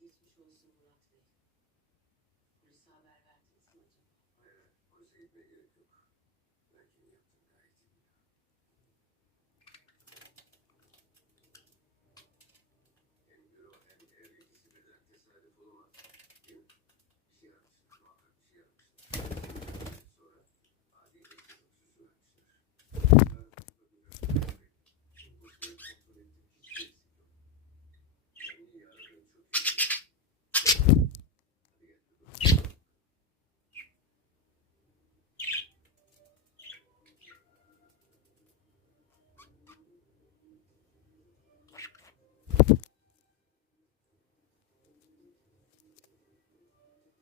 Geçmiş olsun Murat Bey. Polise haber verdiniz mi acaba? Hayır, polise gitmeye gerek yok.